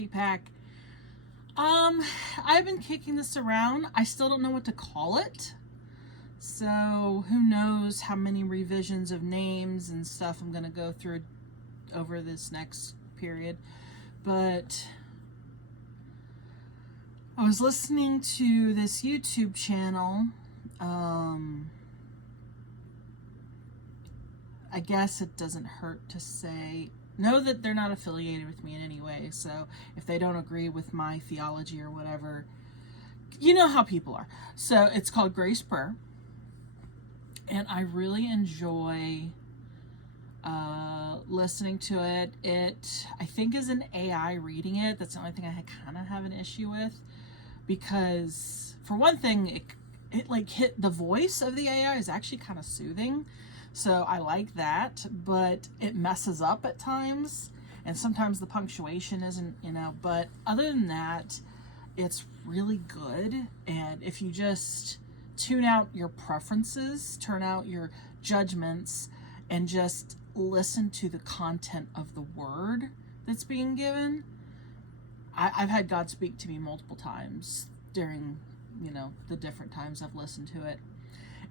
Hey, Pack. I've been kicking this around. I still don't know what to call it. So who knows how many revisions of names and stuff I'm going to go through over this next period. But I was listening to this YouTube channel. I guess it doesn't hurt to say, know that they're not affiliated with me in any way. So if they don't agree with my theology or whatever, you know how people are. So it's called Grace Prayer. And I really enjoy listening to it. It, I think, is an AI reading it. That's the only thing I kind of have an issue with. Because, for one thing, it like hit the voice of the AI is actually kind of soothing. So I like that, but it messes up at times. And sometimes the punctuation isn't, you know, but other than that, it's really good. And if you just tune out your preferences, turn out your judgments, and just listen to the content of the word that's being given. I've had God speak to me multiple times during, you know, the different times I've listened to it.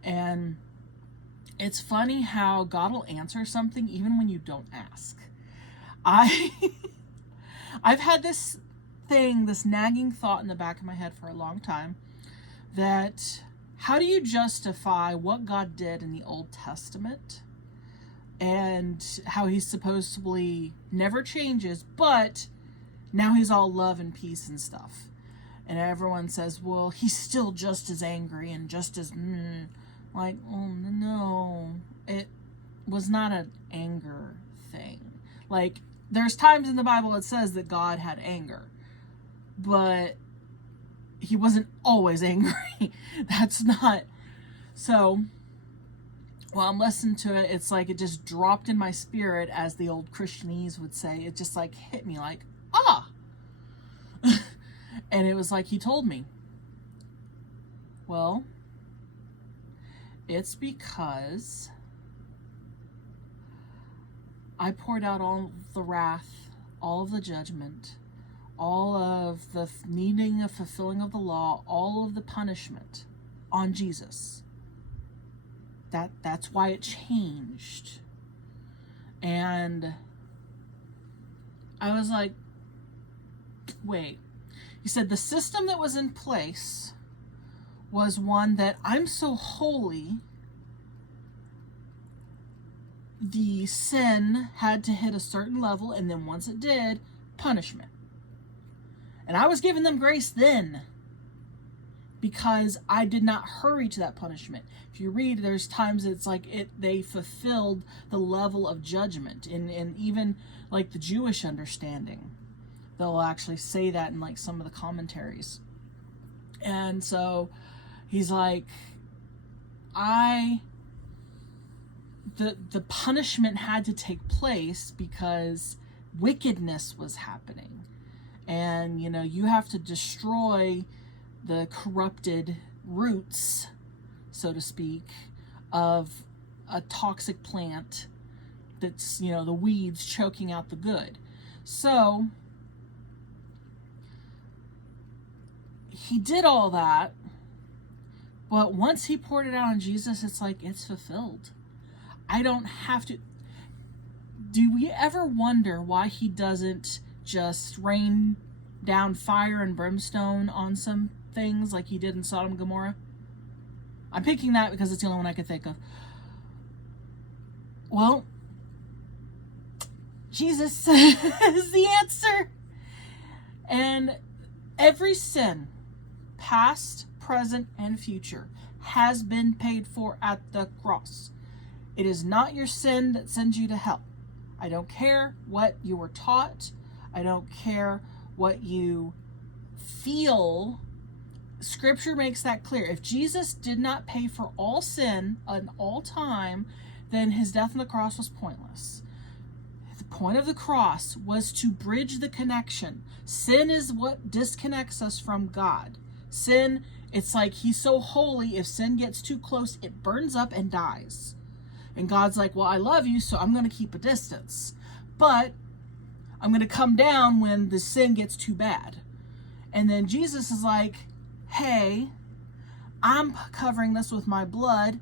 And it's funny how God will answer something even when you don't ask. I've had this nagging thought in the back of my head for a long time, that how do you justify what God did in the Old Testament and how he supposedly never changes, but now he's all love and peace and stuff. And everyone says, well, he's still just as angry and just as like, oh no, it was not an anger thing. Like, there's times in the Bible it says that God had anger, but he wasn't always angry. That's not. So while I'm listening to it, it's like it just dropped in my spirit, as the old Christianese would say. It just like hit me like, ah. And it was like he told me, well, it's because I poured out all of the wrath, all of the judgment, all of the needing of fulfilling of the law, all of the punishment on Jesus. That's why it changed. And I was like, wait. He said the system that was in place was one that I'm so holy, the sin had to hit a certain level, and then once it did, punishment. And I was giving them grace then, because I did not hurry to that punishment. If you read, there's times it's like they fulfilled the level of judgment, and even like the Jewish understanding, they'll actually say that in like some of the commentaries. And so he's like, the punishment had to take place because wickedness was happening. And, you know, you have to destroy the corrupted roots, so to speak, of a toxic plant that's, you know, the weeds choking out the good. So he did all that, but once he poured it out on Jesus, it's like, it's fulfilled. I don't have to. Do we ever wonder why he doesn't just rain down fire and brimstone on some things like he did in Sodom and Gomorrah? I'm picking that because it's the only one I could think of. Well, Jesus is the answer. And every sin, past, present, and future, has been paid for at the cross. It is not your sin that sends you to hell. I don't care what you were taught. I don't care what you feel. Scripture makes that clear. If Jesus did not pay for all sin in all time, then his death on the cross was pointless. The point of the cross was to bridge the connection. Sin is what disconnects us from God. Sin, it's like he's so holy, if sin gets too close, it burns up and dies. And God's like, well, I love you, so I'm going to keep a distance. But I'm going to come down when the sin gets too bad. And then Jesus is like, hey, I'm covering this with my blood.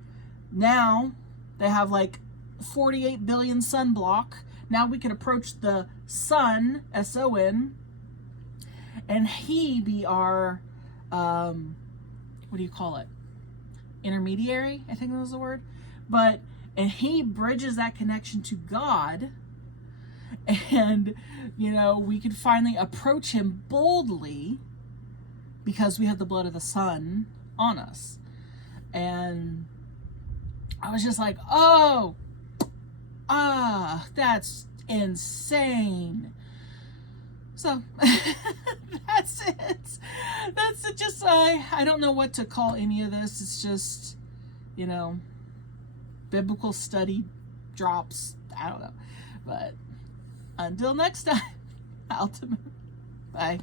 Now they have like 48 billion sunblock. Now we can approach the sun, S-O-N, and he be our, what do you call it? Intermediary, I think that was the word. And he bridges that connection to God. And, you know, we could finally approach him boldly because we have the blood of the Son on us. And I was just like, oh, that's insane. So that's it. That's it. Just, I don't know what to call any of this. It's just, you know, biblical study drops. I don't know. But until next time, ultimate. Bye.